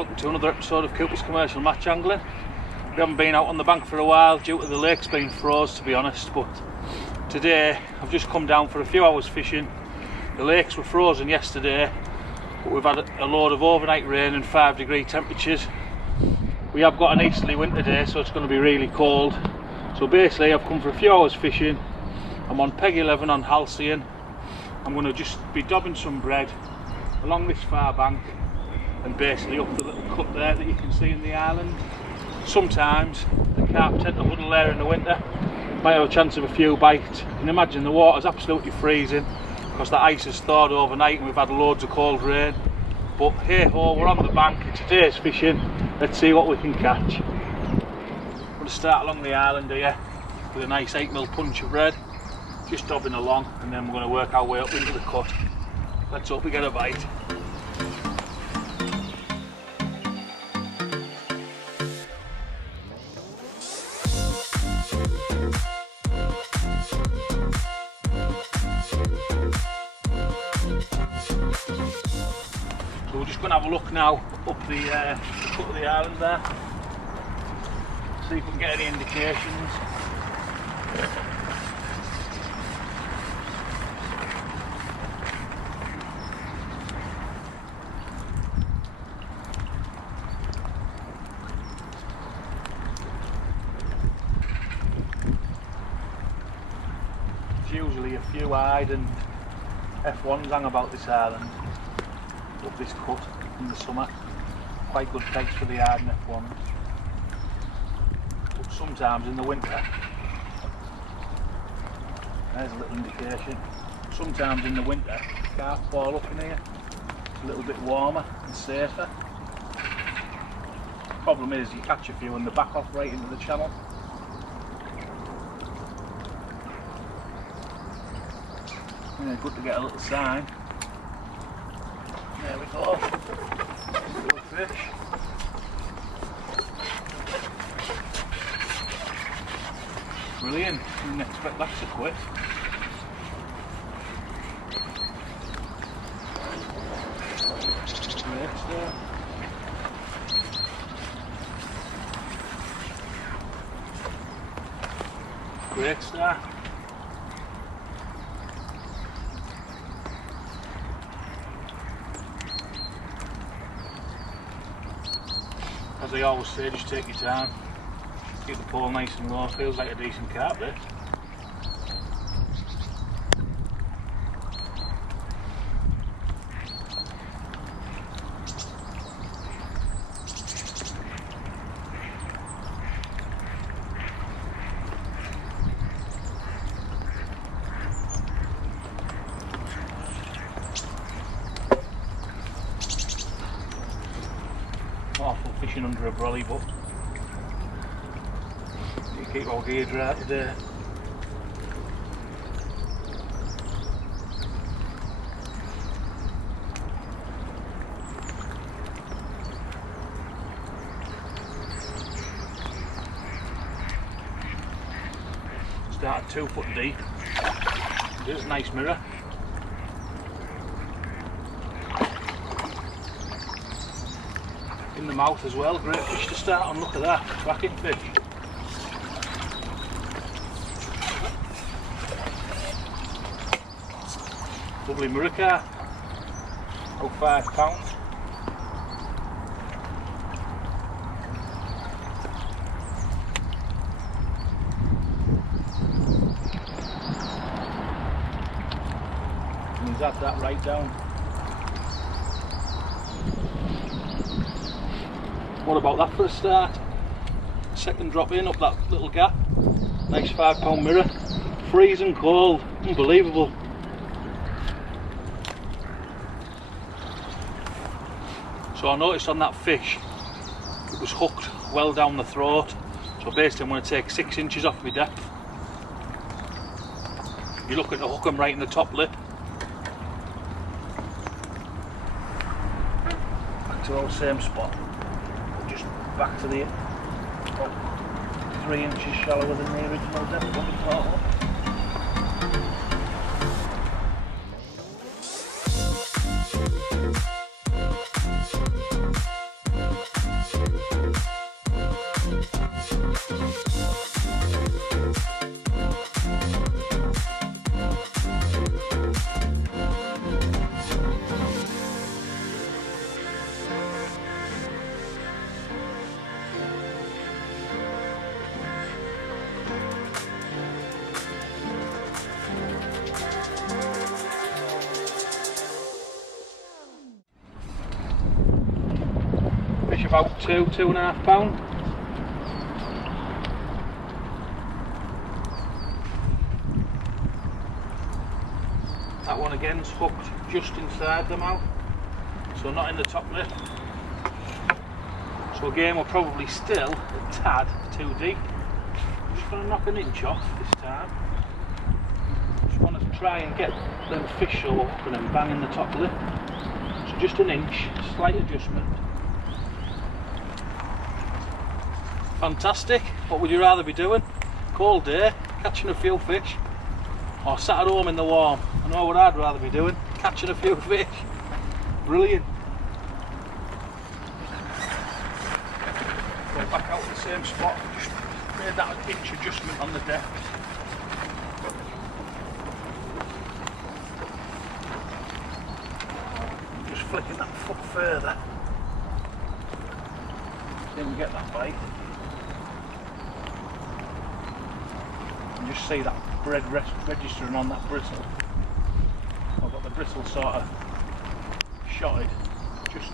welcome to another episode of Cooper's Commercial Match Angling. We haven't been out on the bank for a while due to the lakes being froze, to be honest, but today I've just come down for a few hours fishing. The lakes were frozen yesterday, but we've had a load of overnight rain and 5-degree temperatures. We have got an easterly wind today, so it's going to be really cold. So basically I've come for a few hours fishing. I'm on peg 11 on Halcyon. I'm going to just be dobbing some bread along this far bank and basically up the little cut there that you can see in the island. Sometimes the carp tend to huddle there in the winter, might have a chance of a few bites. You can imagine the water's absolutely freezing because the ice has thawed overnight and we've had loads of cold rain. But hey ho, we're on the bank, it's today's fishing, let's see what we can catch. I'm going to start along the island here with a nice 8mm punch of bread, just dobbing along, and then we're going to work our way up into the cut. Let's hope we get a bite. So we're just going to have a look now up the cut of the island there, see if we can get any indications. There's usually a few eyed and F1s hang about this island. Up this cut in the summer, quite good pegs for the hard and F1s. But sometimes in the winter, there's a little indication, sometimes in the winter carp fall up in here. It's a little bit warmer and safer. Problem is you catch a few and they back off right into the channel. Yeah, good to get a little sign. There we go. Good fish. Brilliant. Didn't expect that to quit. Great start. Great start. As I always say, just take your time, keep the pole nice and low. Feels like a decent carp this. Awful fishing under a brolly, but you keep our gear dry today. Started 2 foot deep. There's a nice mirror. In the mouth as well, great fish to start on, look at that, cracking fish. Lovely mirror carp, about 5 pounds. And he's had that right down. What about that for a start? Second drop in up that little gap. Nice 5 pound mirror. Freezing cold. Unbelievable. So I noticed on that fish it was hooked well down the throat. So basically I'm going to take 6 inches off my depth. You're looking to hook them right in the top lip. Back to our same spot. Back to the 3 inches shallower than the original depth when we caught up. about 2.5 pound. That one again's hooked just inside the mouth, so not in the top lip. So again, we're probably still a tad too deep. I'm just going to knock an inch off this time. Just want to try and get them fish so open and bang in the top lip. So just an inch, slight adjustment. Fantastic. What would you rather be doing? Cold day, catching a few fish, or sat at home in the warm? I know what I'd rather be doing, catching a few fish. Brilliant. Go back out to the same spot, just made that inch adjustment on the depth. Just flicking that foot further. Didn't get that bite. You just see that bread registering on that bristle. I've got the bristle sort of shotted, just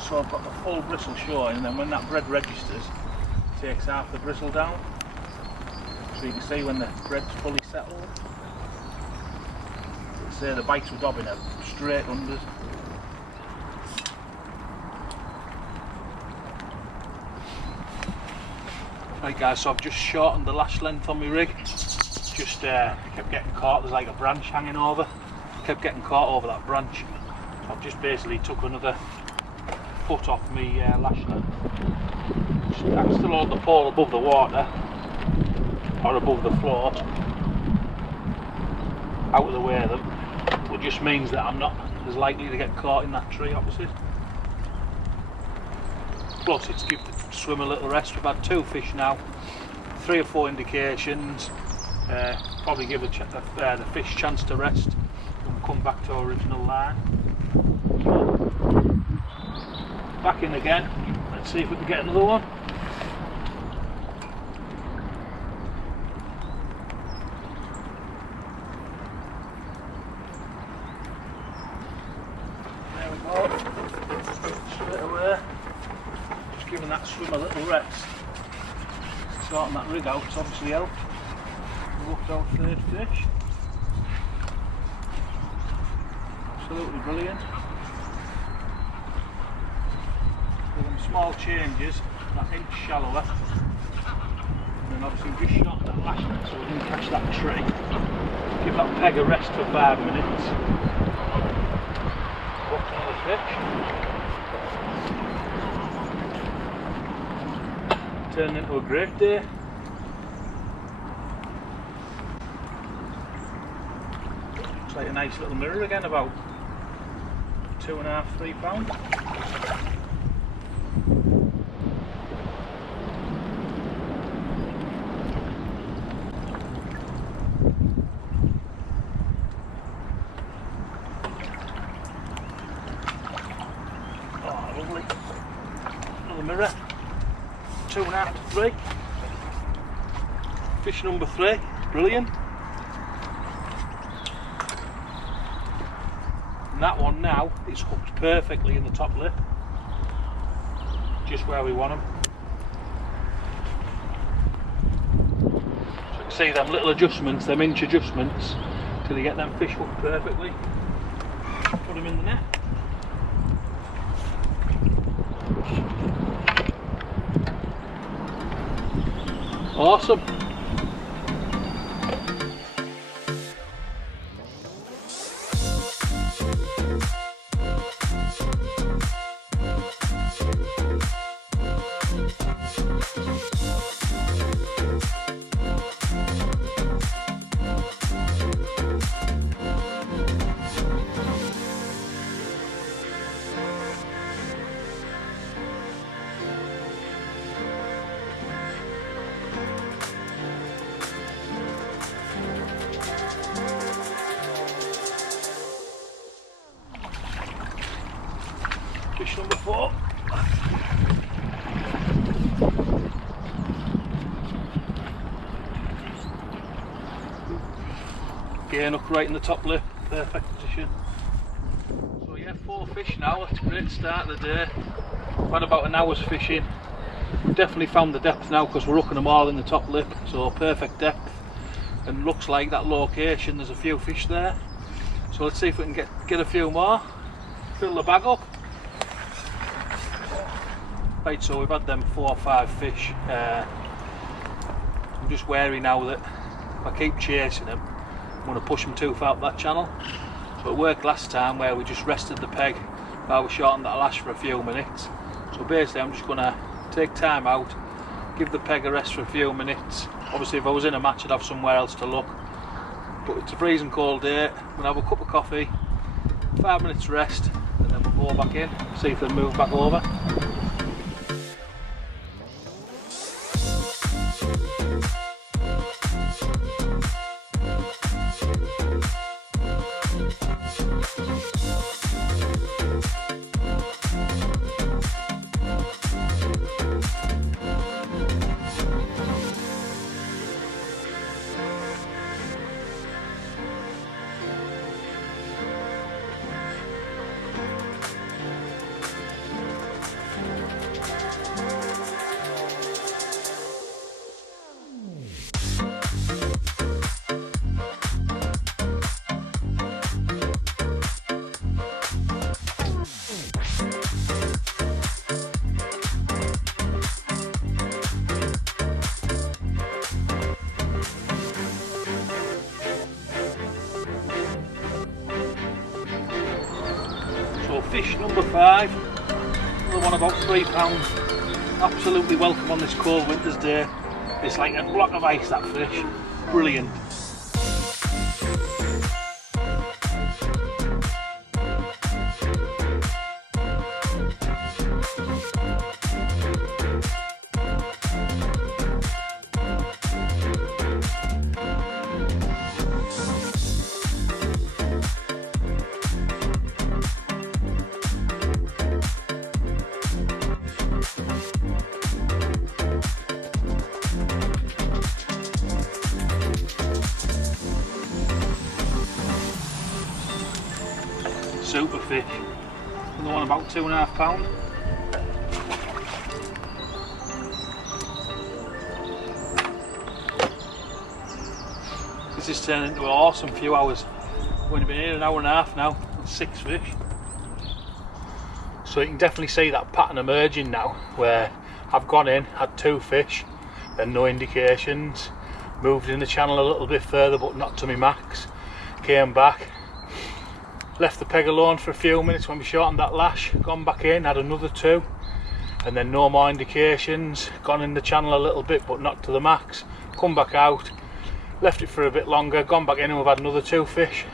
so I've got the full bristle showing, and then when that bread registers, it takes half the bristle down. So you can see when the bread's fully settled. Say the bites with Dobbing are straight unders. Right guys, so I've just shortened the lash length on my rig. Just kept getting caught, there's like a branch hanging over. Kept getting caught over that branch. So I've just basically took another foot off my lash length. I can still hold the pole above the water, or above the float, out of the way of them. It just means that I'm not as likely to get caught in that tree opposite. Plus it's give the swim a little rest. We've had 2 fish now, 3 or 4 indications. Probably give the fish a chance to rest and come back to our original line. Back in again, let's see if we can get another one. There we go, straight away. Just giving that swim a little rest. Sorting that rig out, it's obviously helped. Looked our 3rd fish. Absolutely brilliant. With them small changes, that inch shallower, and then obviously we just shot that lash net so we didn't catch that tree. Give that peg a rest for 5 minutes. Hooked another fish. Turned into a great day. Looks like a nice little mirror again, about 2.5, 3 pounds. Oh, lovely. Another mirror. 2.5 to 3. Fish number 3. Brilliant. And that one now is hooked perfectly in the top lip, just where we want them. So you can see them little adjustments, them inch adjustments, till you get them fish hooked perfectly. Put them in the net. Awesome. Fish number 4. Again, up right in the top lip, perfect position. So yeah, 4 fish now. It's a great start of the day. We've had about an hour's fishing. We've definitely found the depth now because we're hooking them all in the top lip, so perfect depth. And looks like that location there's a few fish there. So let's see if we can get a few more. Fill the bag up. Right, so we've had them 4 or 5 fish. I'm just wary now that if I keep chasing them, I'm going to push them too far up that channel. So it worked last time where we just rested the peg while we shortened that lash for a few minutes. So basically I'm just going to take time out, give the peg a rest for a few minutes. Obviously if I was in a match I'd have somewhere else to look, but it's a freezing cold day. I'm going to have a cup of coffee, 5 minutes rest, and then we'll go back in, see if they move back over. So fish number 5, another one about £3. Absolutely welcome on this cold winter's day. It's like a block of ice, that fish. Brilliant. Super fish. Another one about £2.5. This is turning into an awesome few hours. We've only been here an hour and a half now. That's 6 fish. So you can definitely see that pattern emerging now, where I've gone in, had 2 fish, then no indications, moved in the channel a little bit further but not to my max, came back, left the peg alone for a few minutes when we shortened that lash, gone back in, had another 2, and then no more indications, gone in the channel a little bit but not to the max, come back out, left it for a bit longer, gone back in, and we've had another 2 fish.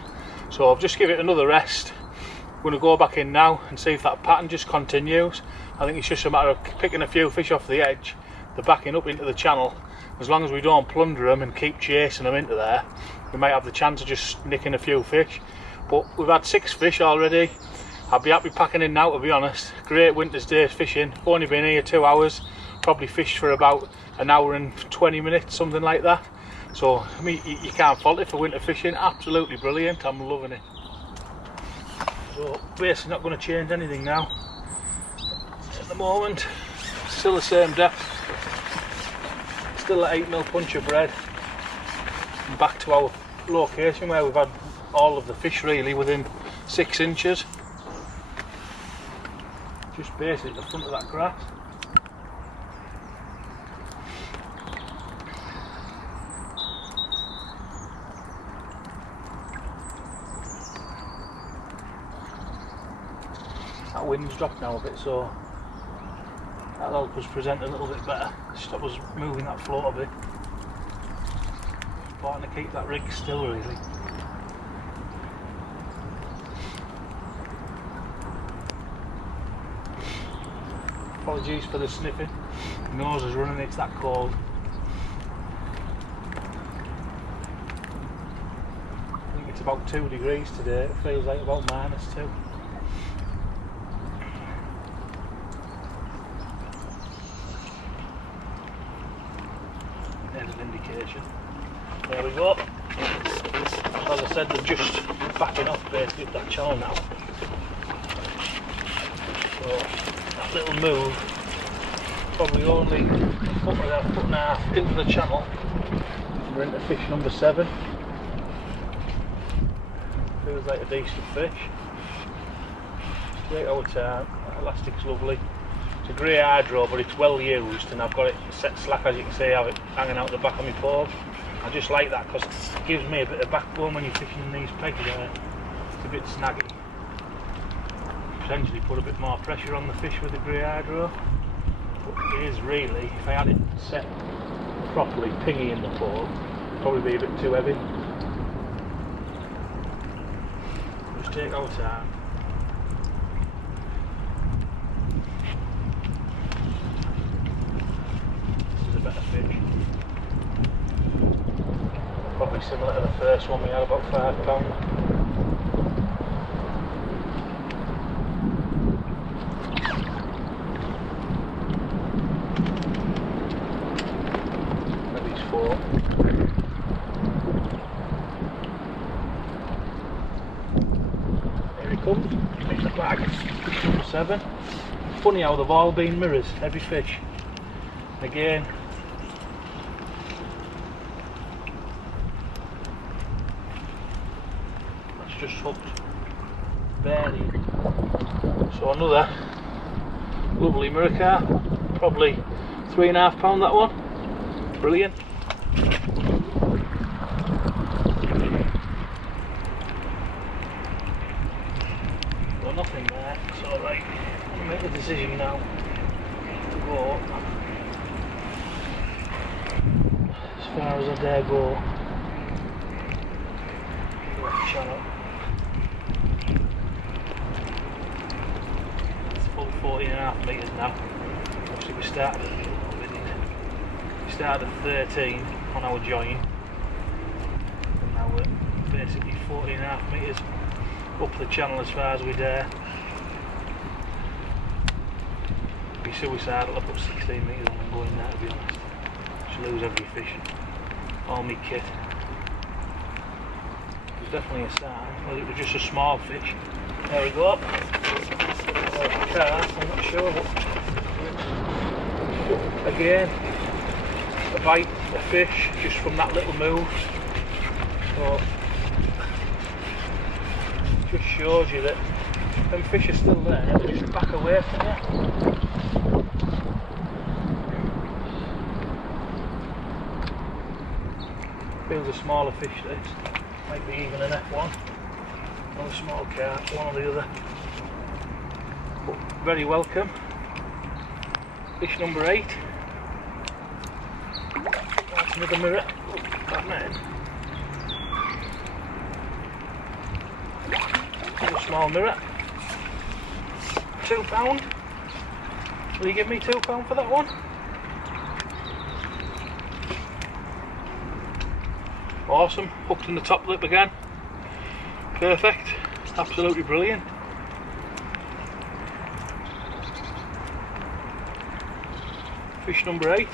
So I've just give it another rest. I'm going to go back in now and see if that pattern just continues. I think it's just a matter of picking a few fish off the edge, they're backing up into the channel. As long as we don't plunder them and keep chasing them into there, we might have the chance of just nicking a few fish. But we've had 6 fish already. I'll be happy packing in now, to be honest. Great winter's day fishing. Only been here 2 hours. Probably fished for about an hour and 20 minutes, something like that. So I mean, you can't fault it for winter fishing. Absolutely brilliant. I'm loving it. So basically not going to change anything now. At the moment, still the same depth. Still at 8mm punch of bread. And back to our location where we've had all of the fish really within 6 inches. Just basically at the front of that grass. That wind's dropped now a bit, so that'll help us present a little bit better. Stop us moving that float a bit. Important to keep that rig still really. Apologies for the sniffing. Nose is running, it's that cold. I think it's about 2 degrees today. It feels like about -2. There's an indication. There we go. As I said, they're just backing off basically up that channel now. So that little move, probably only a foot and a half into the channel. We're into fish number 7. Feels like a decent fish. Straight out of time. That elastic's lovely. It's a grey hydro, but it's well used, and I've got it set slack, as you can see. I have it hanging out the back of my pole. I just like that because it gives me a bit of backbone when you're fishing in these pegs. It's a bit snaggy. Potentially put a bit more pressure on the fish with the grey hydro. But it is really, if I had it set properly, pingy in the pole, it'd probably be a bit too heavy. Just take our time. This is a better fish. Probably similar to the first one we had, about £5. Here he comes, in the bag, 7. Funny how they've all been mirrors, every fish. Again, that's just hooked, barely. So another lovely mirror carp, probably £3.5 that one, brilliant. Nothing there, it's alright. I'm going to make the decision now to go as far as I dare go. Left channel. It's full 14.5 metres now. Obviously we started at a little bit in it. We started at 13 on our join, and now we're basically 14.5 metres up the channel as far as we dare. Be suicidal to put 16 metres on and go in there, to be honest. Just lose every fish, all my kit. There's definitely a sign, whether it was just a small fish. There we go. Carp, I'm not sure what. Again, a bite, a fish, just from that little move. So, just shows you that them fish are still there, they just back away from you. Feels a smaller fish this, might be even an F1, or a small carp, one or the other. But very welcome. Fish number 8. That's another mirror. Oh, that man. A small mirror. £2. Will you give me £2 for that one? Awesome. Hooked in the top lip again. Perfect. Absolutely brilliant. Fish number 8.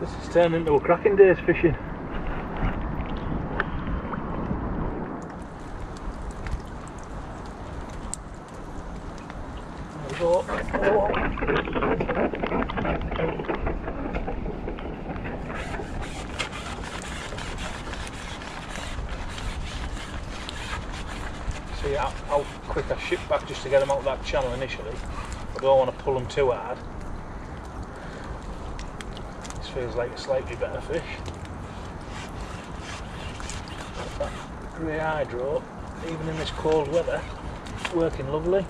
This has turned into a cracking day's fishing. Go. See how quick I ship back just to get them out of that channel initially. I don't want to pull them too hard. This feels like a slightly better fish. That grey hydro, even in this cold weather, it's working lovely.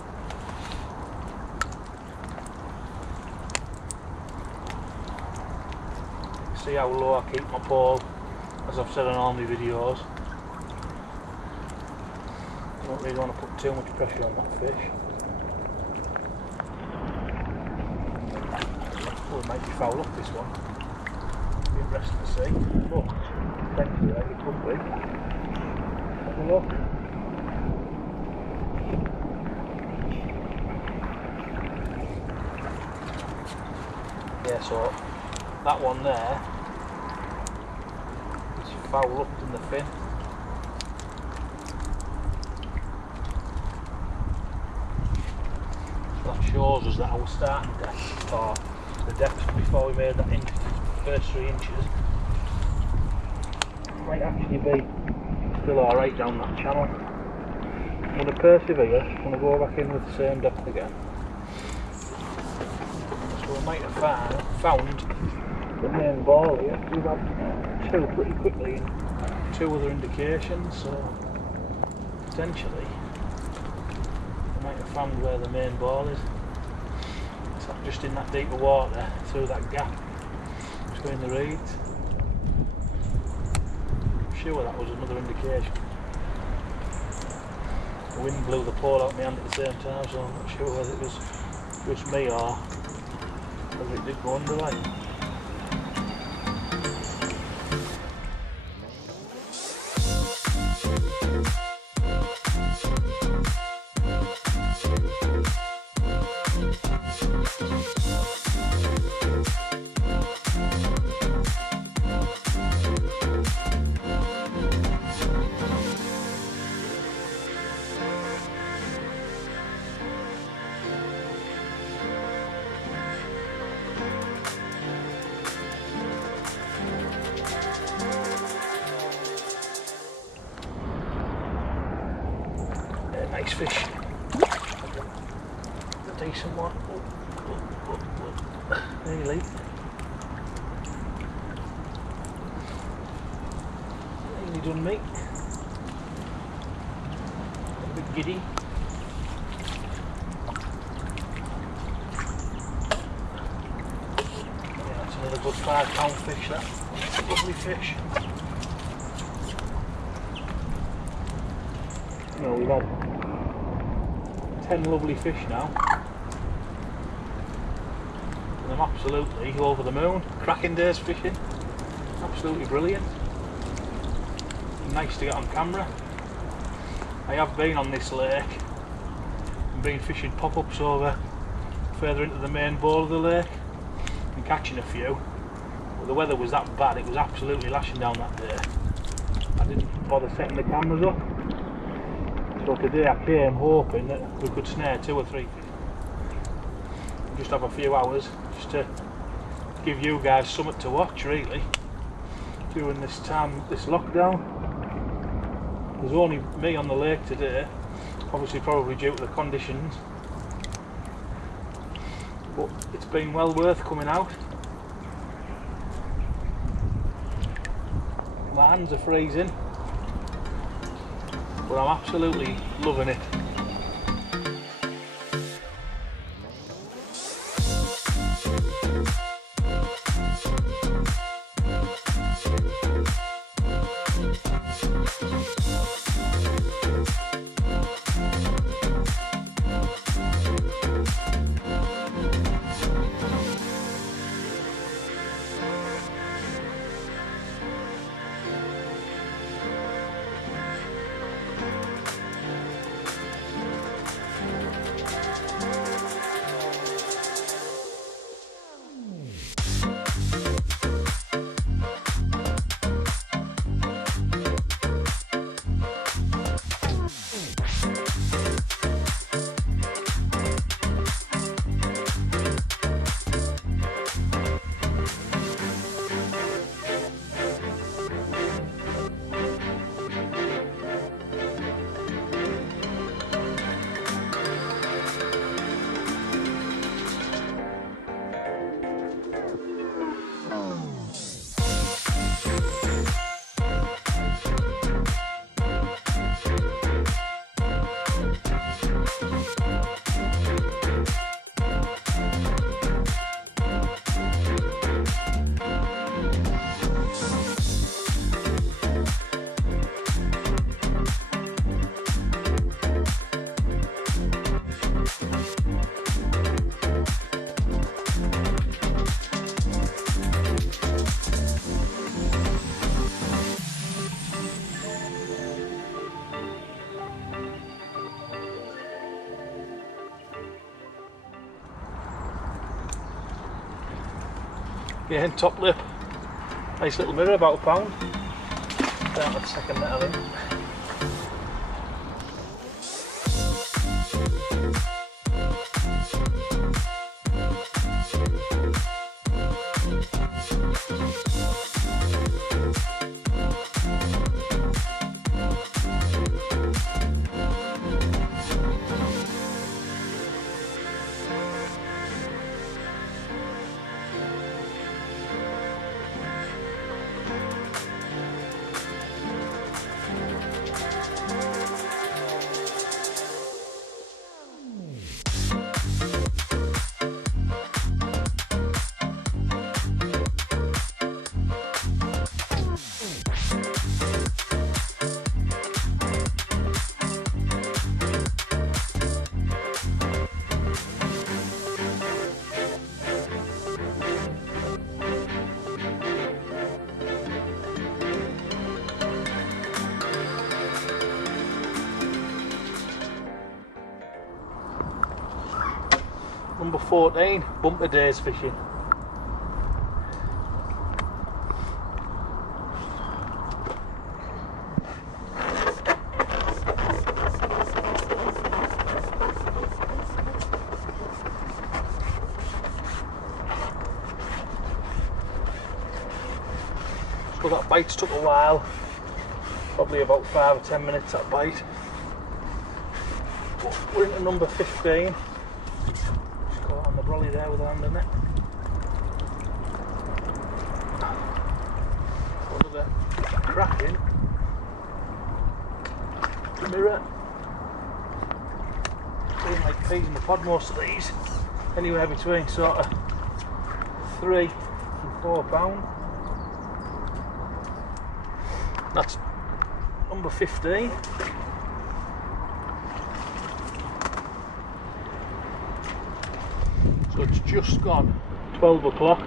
See how low I keep my pole, as I've said on all my videos. I don't really want to put too much pressure on that fish. Oh, it might be foul up, this one. Be interesting to see. But potentially it could be. Have a look. Yeah, so that one there is foul up in the fin. shows us that our starting depth, or the depth before we made that first 3 inches, might actually be still alright down that channel. I'm going to persevere, I'm going to go back in with the same depth again. So we might have found the main ball here. We've had 2 pretty quickly and 2 other indications, so potentially we might have found where the main ball is. It's just in that deeper water, through that gap between the reeds. I'm sure that was another indication. The wind blew the pole out of my hand at the same time, so I'm not sure whether it was just me or whether it did go under like. Nice fish. A decent one. Nearly. Nearly done me. A bit giddy. Yeah, that's another good 5-pound fish, that. Lovely fish. No, we've had 10 lovely fish now, and I'm absolutely over the moon. Cracking days fishing, absolutely brilliant. Nice to get on camera. I have been on this lake and been fishing pop-ups over further into the main bowl of the lake and catching a few, but the weather was that bad, it was absolutely lashing down that day. I didn't bother setting the cameras up. So today I came hoping that we could snare 2 or 3 fish. Just have a few hours just to give you guys something to watch really during this time, this lockdown. There's only me on the lake today, obviously probably due to the conditions, but it's been well worth coming out. My hands are freezing, but I'm absolutely loving it. Again, top lip, nice little mirror, about £1. Down to the second net, I think. number 14, bumper days fishing. So that bite's took a while, probably about 5 or 10 minutes that bite. But we're into number 15. Just caught on the brolly there with a hand in it. Another cracking mirror. Feeling like peas in the pod most of these. Anywhere between sort of 3 and 4 pound. That's number 15. So it's just gone 12 o'clock.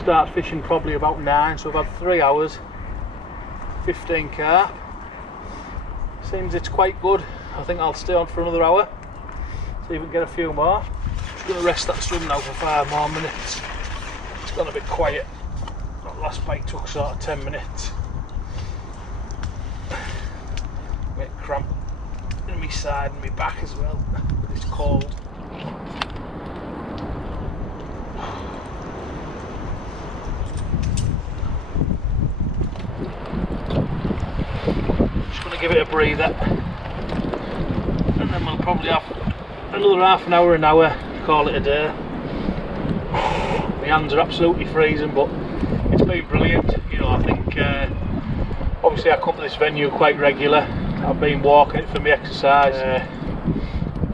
Start fishing probably about 9, so I've had 3 hours, 15 carp. Seems it's quite good. I think I'll stay on for another hour, see if we can get a few more. Just going to rest that swim now for 5 more minutes. It's gone a bit quiet. That last bite took sort of 10 minutes. Get cramp in my side and my back as well, but it's cold. Just going to give it a breather, and then we'll probably have another half an hour, call it a day. My hands are absolutely freezing, but it's been brilliant. You know, I think obviously I come to this venue quite regular. I've been walking it for my exercise,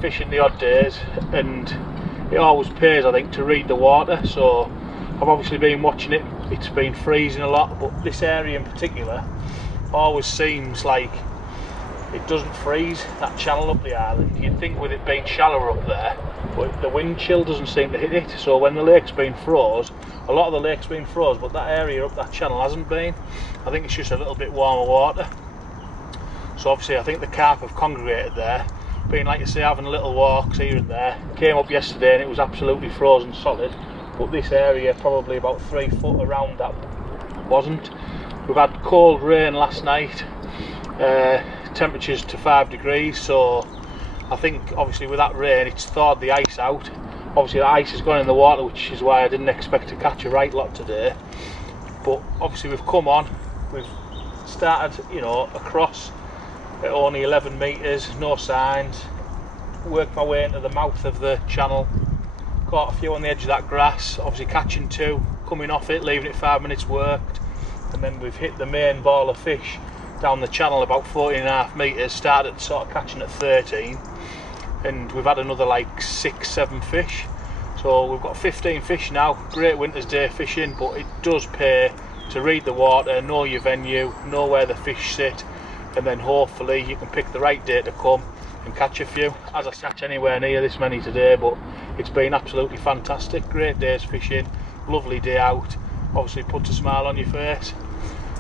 fishing the odd days, and it always pays, I think, to read the water. So I've obviously been watching it. It's been freezing a lot, but this area in particular always seems like it doesn't freeze. That channel up the island, you'd think with it being shallower up there, but the wind chill doesn't seem to hit it. So when the lake's been froze, a lot of the lake's been froze, but that area up that channel hasn't been. I think it's just a little bit warmer water. So obviously I think the carp have congregated there, been, like you say, having little walks here and there. Came up yesterday and it was absolutely frozen solid, but this area probably about 3 foot around that wasn't. We've had cold rain last night, temperatures to 5 degrees, so I think obviously with that rain it's thawed the ice out. Obviously the ice has gone in the water, which is why I didn't expect to catch a right lot today. But obviously we've come on, we've started, you know, across at only 11 metres, no signs, worked my way into the mouth of the channel, caught a few on the edge of that grass, obviously catching 2, coming off it, leaving it 5 minutes worked, and then we've hit the main ball of fish down the channel about 14.5 metres, started sort of catching at 13, and we've had another like 6-7 fish. So we've got 15 fish now. Great winter's day fishing, but it does pay to read the water, know your venue, know where the fish sit, and then hopefully you can pick the right day to come and catch a few. As I catch anywhere near this many today, but it's been absolutely fantastic. Great days fishing, lovely day out, obviously puts a smile on your face.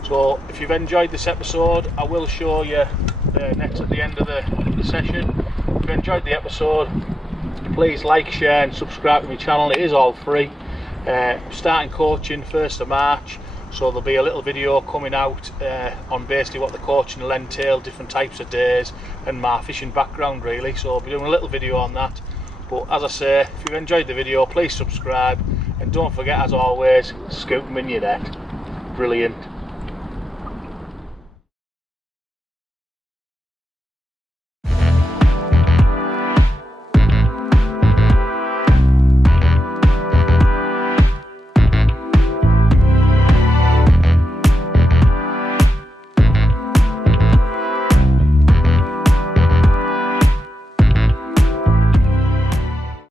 So if you've enjoyed this episode, I will show you the nets at the end of the session. If you enjoyed the episode, please like, share and subscribe to my channel. It is all free. Starting coaching 1st of March, so there'll be a little video coming out on basically what the coaching will entail, different types of days and my fishing background really. So I'll be doing a little video on that. But as I say, if you've enjoyed the video, please subscribe, and don't forget, as always, scoop them in your net. Brilliant.